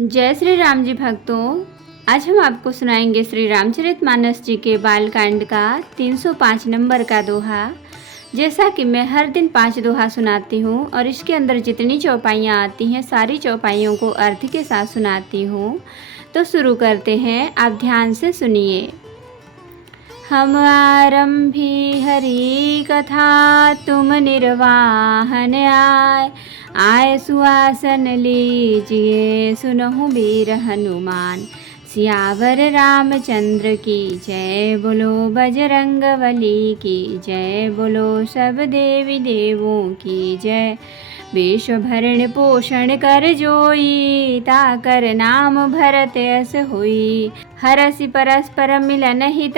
जय श्री राम जी भक्तों। आज हम आपको सुनाएंगे श्री रामचरितमानस जी के बालकांड का 305 नंबर का दोहा। जैसा कि मैं हर दिन 5 दोहा सुनाती हूँ और इसके अंदर जितनी चौपाइयाँ आती हैं सारी चौपाइयों को अर्थ के साथ सुनाती हूँ। तो शुरू करते हैं, आप ध्यान से सुनिए। हम आरंभी हरि कथा, तुम निर्वाहन आए सुआसन लीजिए, सुनहु वीर हनुमान। सियावर रामचंद्र की जय, बोलो बजरंगबली की जय, बोलो सब देवी देवों की जय। विश्व भरण पोषण कर जोई, ताकर नाम भरत यस होई। हरसि परस्पर मिलन हित,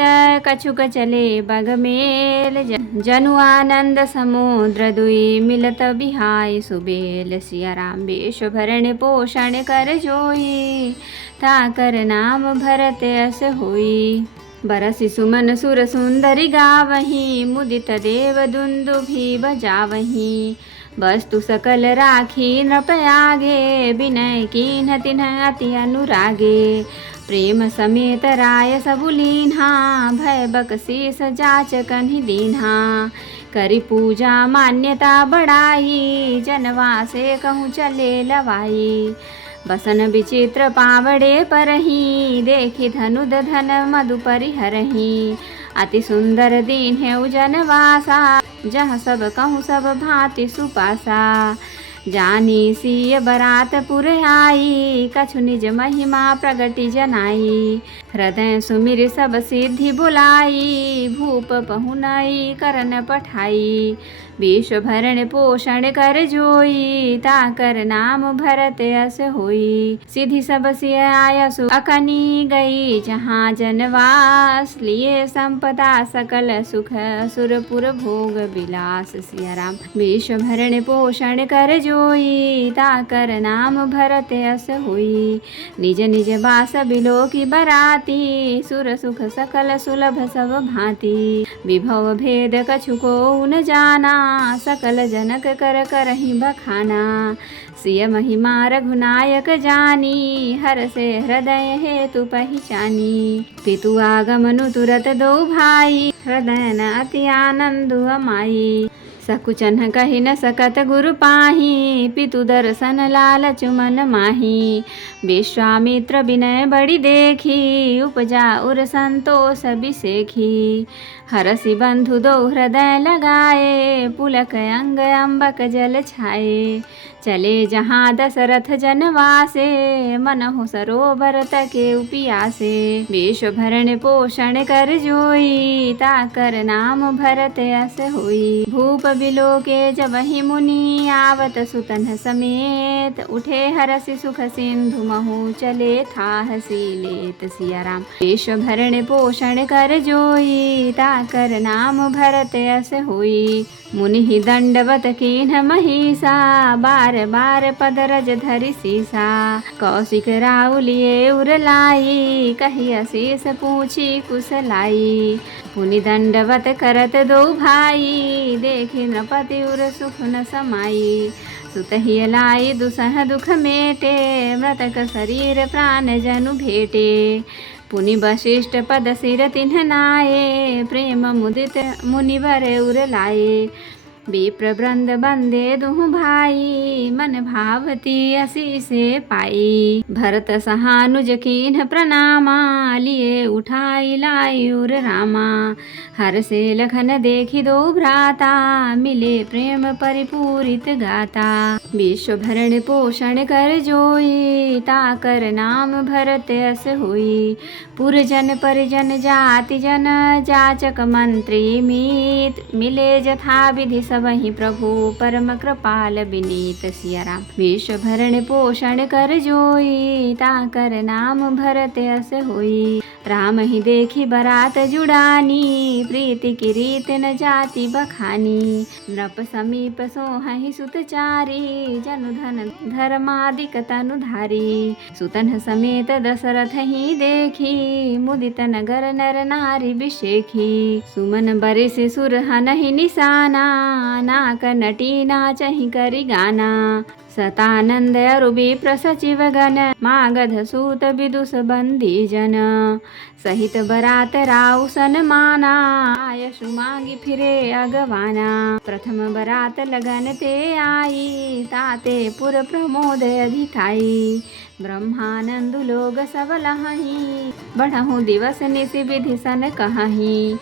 कछुक चले बग मेल। जनु आनंद समुद्र दुई, मिलत बिहाय सुबेल। सिया राम विश्व भरण पोषण कर जोई, ताकर नाम भरत यस होई। बरसि सुमन सुर सुंदरी गावहीं, मुदित देव दुंदुभि बजावहीं। वस्तु सकल राखी नृप आगे, विनय कीन्ह तिन्ह अति अनुरागे। प्रेम समेत राय सबु लीन्हा, भय बकसीस जाचकन्हि दीन्हा। करि पूजा मान्यता बढ़ाई, जनवा से कहूँ चले लवाई। बसन विचित्र पावड़े परहीं, देखि धनुद धन मधु परिहरहीं। अति सुंदर दीन है जनवासा, जहाँ सब कहूँ सब भांति सुपासा। जानी सिय बरातपुर आई, कछु निज महिमा प्रगति जनाई। हृदय सुमिर सब सिद्धि बुलाई, भूप पहुनई करन पठाई। विश्व भरण पोषण कर जोई, ताकर नाम भरत यस होई। सिद्धि सब सिय आयसु अकनी गई, जहाँ जनवास लिए संपदा सकल सुख। सुरपुर भोग विलास। सिया राम विश्व भरण पोषण कर जोई, ताकर नाम भरत यस होई। निज निज बास बिलो की बराती, सुर सुख सकल सुलभ सब भांति। विभव भेद कछु को न जाना, सकल जनक कर करहि बखाना। सिय महिमा रघुनायक जानी, हर से हृदय हेतु पहचानी। पितु आगमनु तुरत दो भाई, हृदय न अति आनंद अमाई। सकुचन कहि न सकत गुरु पाही, पितु दर्शन लालच मन माही। विश्वामित्र विनय बड़ी देखी, उपजा उर संतोष बिसेखी। हरसि बंधु दो हृदय लगाए, पुलक अंग अम्बक जल छाए। चले जहाँ दशरथ जनवासे, मनहु सरोवर तके उपियासे। विश्व भरण पोषण कर जोई, ताकर नाम भरत यस होई। भूप बिलोके जबहि मुनि, आवत सुतन समेत। उठे हरसि सुख सिंधु महु, चले थाहसि लेत। सिया राम विश्व भरण पोषण कर जोई, ताकर नाम भरत यस होई। मुनि दंडवत कीन्ह महिषा, बार बार पद रज धरि सीसा। कौशिक राउलिए उरलाई, कहि अशीष पूछी कुशलाई। पुनि दंडवत करत दो भाई, देखि नृपति उर सुख न समाई। सुतहि लाई दुसह दुख मेटे, मृतक शरीर प्राण जनु भेटे। पुनि वशिष्ठ पद सिर तिन्ह नाये, प्रेम मुदित मुनिवर उर लाए। विप्र वृंद बंदे दुहु भाई, मन भावती असी से पाई। भरत सहानुज कीन्ह प्रणामा, लिए उठाई लाई उर रामा। हर से लखन देखी दो भ्राता, मिले प्रेम परिपूरित गाता। विश्व भरण पोषण कर जोई, ताकर नाम भरत यस होई। पुरजन परिजन जाति जन, जाचक मंत्री मीत। मिले जथा विधि सबहि प्रभु, परम कृपाल विनीत। सिया राम विश्व भरण पोषण कर जोई, ताकर नाम भरत यस होई। राम ही देखी बरात जुड़ानी, प्रीति की रीत न जाति बखानी। नृप समीप सोहहि सुत चारी, जनु धन धर्मादिक तनुधारी। सुतन समेत दशरथ ही देखी, मुदित नगर नर नारी बिशेखी। सुमन बरिस सुर हनहि निशाना, नाक नटी नाचहि करि गाना। सतानंद अरुबि सचिव गण मागध सूत विदुष बंदी जन सहित बरात राउ सन माना आयसु मांगी फिरे अगवाना। प्रथम बरात लगन ते आई ताते पुर प्रमोद अधिकाई ब्रह्मानंद लोग सब लहही बढ़हु दिवस निशि विधि सन कहही।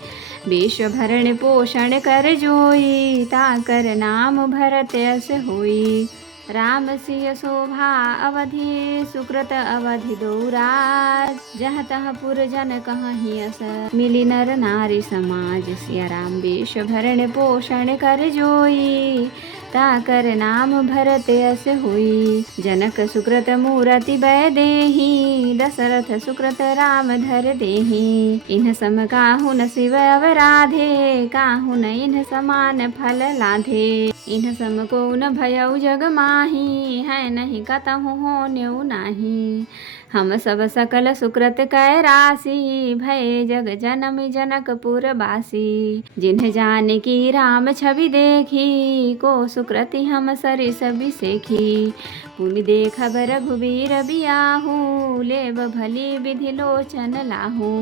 विश्व भरण पोषण कर जोई ताकर नाम भरत यस होई। राम सिय शोभा अवधि सुकृत अवधि दौराज जह तह पुर जन कहहि अस मिली नर नारी समाज। सिया राम विश्व भरण पोषण कर जोई ताकर नाम भरत यस होई। जनक सुकृत मूरति बै देहि दशरथ सुकृत राम धर देहि। इन्ह सम काहु न शिव अवराधे काहु न इन्ह समान फल लाधे। इन्ह सम को न भयउ जग माही है नहीं कतहु होन्यउ नाही। हम सब सकल सुकृत कै राशि भय जग जनमी जनकपुर बासी। जिन्ह जानकी राम छवि देखी को सुकृति हम सरिस बिसेखी। पुनि देखब रघुबीर बियाहू लेब भली विधि लोचन लाहू।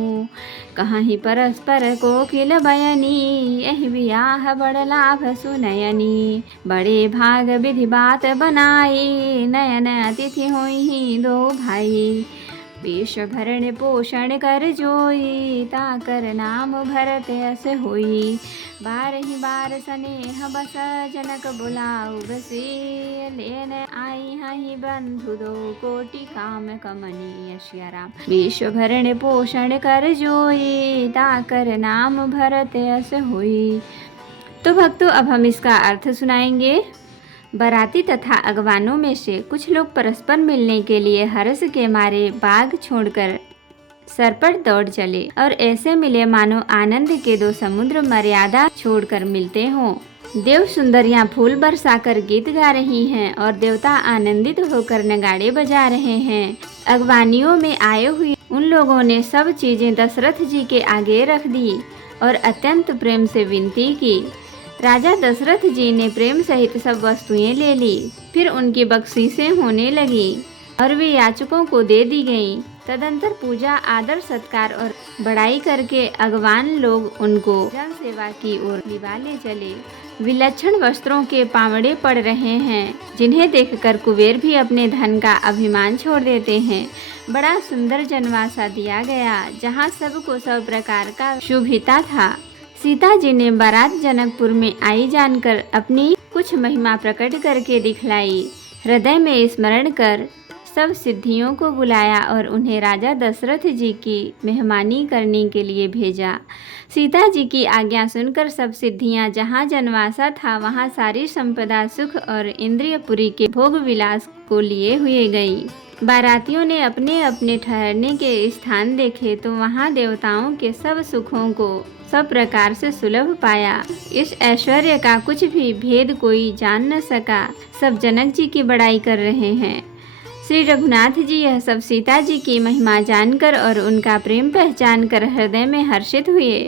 कहीं परस्पर कोकिल बयनी एहि बियाह बड़ लाभ सुनयनी। बड़े भाग विधि बात बनाई नयन अतिथि होई दो भाई। विश्व भरण पोषण कर जोई ताकर नाम भरत यस होई। बारहि बार स्नेह बस जनक बुलाऊ बसे लेन आई हहि बंधु दो कोटि काम कमनीय। सिया राम विश्व भरण पोषण कर जोई ताकर नाम भरत यस होई। तो भक्तों अब हम इसका अर्थ सुनाएंगे। बाराती तथा अगवानों में से कुछ लोग परस्पर मिलने के लिए हर्ष के मारे बाग छोड़कर सरपट दौड़ चले और ऐसे मिले मानो आनंद के दो समुद्र मर्यादा छोड़कर मिलते हों। देव सुंदरियां फूल बरसाकर गीत गा रही हैं और देवता आनंदित होकर नगाड़े बजा रहे हैं। अगवानियों में आए हुए उन लोगों ने सब चीजें दशरथ जी के आगे रख दी और अत्यंत प्रेम से विनती की। राजा दशरथ जी ने प्रेम सहित सब वस्तुएं ले ली। फिर उनकी बख्शीशें होने लगी और वे याचकों को दे दी गईं। तदंतर पूजा आदर सत्कार और बड़ाई करके अगवान लोग उनको जन सेवा की ओर निवाले चले। विलक्षण वस्त्रों के पावड़े पड़ रहे हैं जिन्हें देखकर कुबेर भी अपने धन का अभिमान छोड़ देते हैं। बड़ा सुंदर जनवासा दिया गया जहाँ सबको सब प्रकार का शुभिता था। सीता जी ने बारात जनकपुर में आई जानकर अपनी कुछ महिमा प्रकट करके दिखलाई। हृदय में स्मरण कर सब सिद्धियों को बुलाया और उन्हें राजा दशरथ जी की मेहमानी करने के लिए भेजा। सीता जी की आज्ञा सुनकर सब सिद्धियां जहाँ जनवासा था वहाँ सारी संपदा सुख और इंद्रियपुरी के भोग विलास को लिए हुए गई। बारातियों ने अपने अपने ठहरने के स्थान देखे तो वहाँ देवताओं के सब सुखों को सब प्रकार से सुलभ पाया। इस ऐश्वर्य का कुछ भी भेद कोई जान न सका। सब जनक जी की बड़ाई कर रहे हैं। श्री रघुनाथ जी यह सब सीता जी की महिमा जानकर और उनका प्रेम पहचान कर हृदय में हर्षित हुए।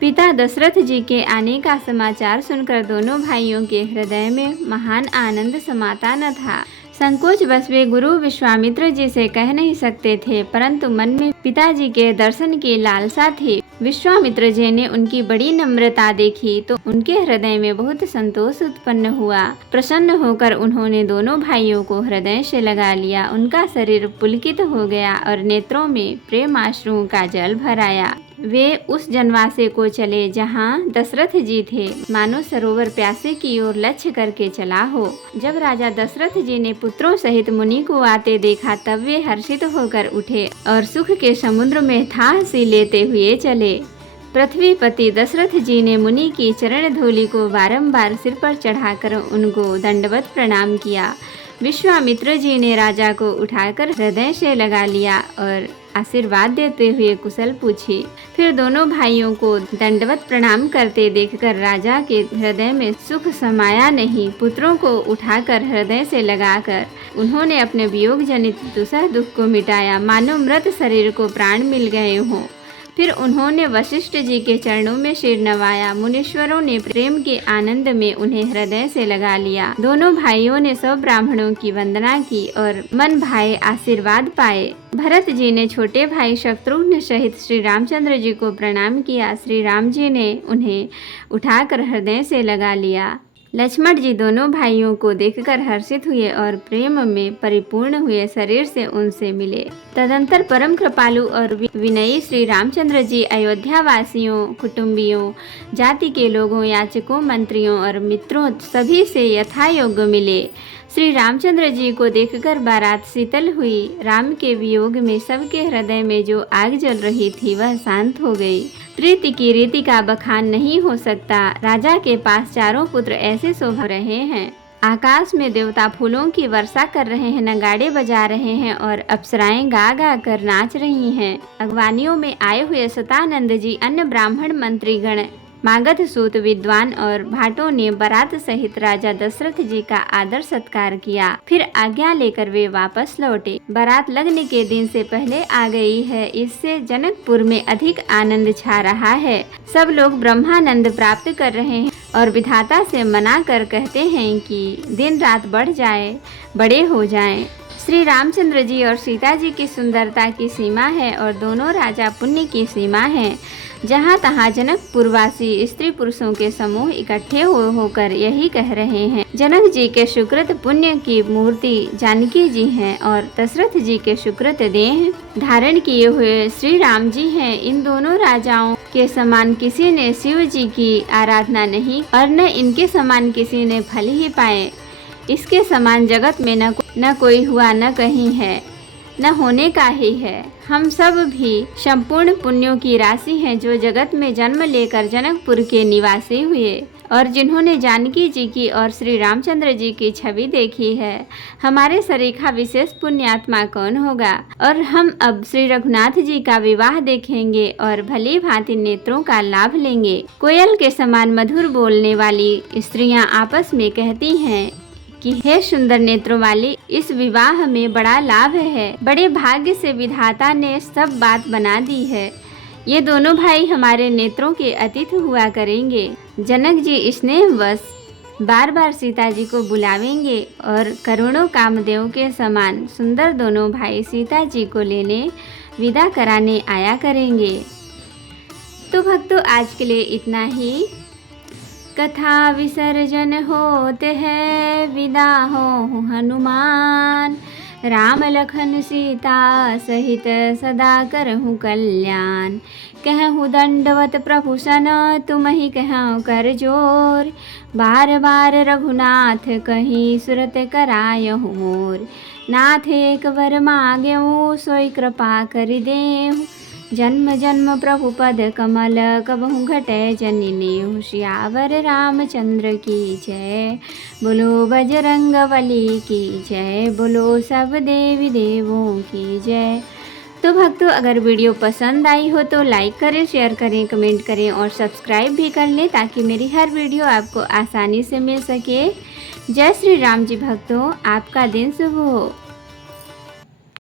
पिता दशरथ जी के आने का समाचार सुनकर दोनों भाइयों के हृदय में महान आनंद समाता न था। संकोच बस वे गुरु विश्वामित्र जी से कह नहीं सकते थे, परंतु मन में पिताजी के दर्शन की लालसा थी। विश्वामित्र जी ने उनकी बड़ी नम्रता देखी तो उनके हृदय में बहुत संतोष उत्पन्न हुआ। प्रसन्न होकर उन्होंने दोनों भाइयों को हृदय से लगा लिया। उनका शरीर पुलकित हो गया और नेत्रों में प्रेमाश्रुओं का जल भर आया। वे उस जनवासे को चले जहाँ दशरथ जी थे, मानो सरोवर प्यासे की ओर लक्ष्य करके चला हो। जब राजा दशरथ जी ने पुत्रों सहित मुनि को आते देखा तब वे हर्षित होकर उठे और सुख के समुद्र में थाह सी लेते हुए चले। पृथ्वीपति दशरथ जी ने मुनि की चरण धूलि को बारंबार सिर पर चढ़ाकर उनको दंडवत प्रणाम किया। विश्वामित्र जी ने राजा को उठाकर हृदय से लगा लिया और आशीर्वाद देते हुए कुशल पूछी। फिर दोनों भाइयों को दंडवत प्रणाम करते देखकर राजा के हृदय में सुख समाया नहीं। पुत्रों को उठाकर हृदय से लगाकर उन्होंने अपने वियोग जनित दुसह दुख को मिटाया, मानो मृत शरीर को प्राण मिल गए हों। फिर उन्होंने वशिष्ठ जी के चरणों में सिर नवाया। मुनीश्वरों ने प्रेम के आनंद में उन्हें हृदय से लगा लिया। दोनों भाइयों ने सब ब्राह्मणों की वंदना की और मन भाए आशीर्वाद पाए। भरत जी ने छोटे भाई शत्रुघ्न सहित श्री रामचंद्र जी को प्रणाम किया। श्री राम जी ने उन्हें उठाकर हृदय से लगा लिया। लक्ष्मण जी दोनों भाइयों को देखकर हर्षित हुए और प्रेम में परिपूर्ण हुए शरीर से उनसे मिले। तदंतर परम कृपालु और विनयी श्री रामचंद्र जी अयोध्या वासियों, कुटुंबियों, जाति के लोगों, याचकों, मंत्रियों और मित्रों सभी से यथायोग्य मिले। श्री रामचंद्र जी को देखकर बारात शीतल हुई। राम के वियोग में सबके हृदय में जो आग जल रही थी वह शांत हो गई। प्रीति की रीति का बखान नहीं हो सकता। राजा के पास चारों पुत्र ऐसे शोभा रहे हैं। आकाश में देवता फूलों की वर्षा कर रहे हैं, नगाड़े बजा रहे हैं और अप्सराएं गा गा कर नाच रही हैं। अगवानियों में आए हुए सतानंद जी, अन्य ब्राह्मण मंत्रीगण, मागध सूत विद्वान और भाटों ने बारात सहित राजा दशरथ जी का आदर सत्कार किया। फिर आज्ञा लेकर वे वापस लौटे। बारात लगने के दिन से पहले आ गई है, इससे जनकपुर में अधिक आनंद छा रहा है। सब लोग ब्रह्मानंद प्राप्त कर रहे हैं और विधाता से मना कर कहते हैं कि दिन रात बढ़ जाए, बड़े हो जाएं। श्री रामचंद्र जी और सीता जी की सुंदरता की सीमा है और दोनों राजा पुण्य की सीमा है। जहाँ तहाँ जनकपुरवासी स्त्री पुरुषों के समूह इकट्ठे होकर यही कह रहे हैं। जनक जी के सुकृत पुण्य की मूर्ति जानकी जी हैं और दशरथ जी के सुकृत देह धारण किए हुए श्री राम जी हैं। इन दोनों राजाओं के समान किसी ने शिव जी की आराधना नहीं और न इनके समान किसी ने फल ही पाए। इसके समान जगत में न कोई हुआ, न कहीं है, न होने का ही है। हम सब भी संपूर्ण पुण्यों की राशि हैं जो जगत में जन्म लेकर जनकपुर के निवासी हुए और जिन्होंने जानकी जी की और श्री रामचंद्र जी की छवि देखी है। हमारे सरीखा विशेष पुण्यात्मा कौन होगा? और हम अब श्री रघुनाथ जी का विवाह देखेंगे और भली भांति नेत्रों का लाभ लेंगे। कोयल के समान मधुर बोलने वाली स्त्रियां आपस में कहती हैं कि हे सुंदर नेत्रों वाली, इस विवाह में बड़ा लाभ है। बड़े भाग्य से विधाता ने सब बात बना दी है। ये दोनों भाई हमारे नेत्रों के अतिथि हुआ करेंगे। जनक जी स्नेहवश बार बार सीता जी को बुलावेंगे और करोड़ों कामदेव के समान सुंदर दोनों भाई सीता जी को लेने विदा कराने आया करेंगे। तो भक्तों, आज के लिए इतना ही। कथा विसर्जन होते हैं, विदा हो हनुमान। राम लखन सीता सहित सदा करहु कल्याण। कहूँ दंडवत प्रभु सन, तुम ही कहूँ कर जोर। बार बार रघुनाथ कहीं सुरत करायहु मोर। नाथ एक वर मांगेहु, सोई कृपा कर देहु। जन्म जन्म प्रभु पद कमल, कबहु घटै जननी। सियावर रामचंद्र की जय, बोलो बजरंगबली की जय, बोलो सब देवी देवों की जय। तो भक्तों, अगर वीडियो पसंद आई हो तो लाइक करें, शेयर करें, कमेंट करें और सब्सक्राइब भी कर लें ताकि मेरी हर वीडियो आपको आसानी से मिल सके। जय श्री राम जी भक्तों, आपका दिन शुभ हो।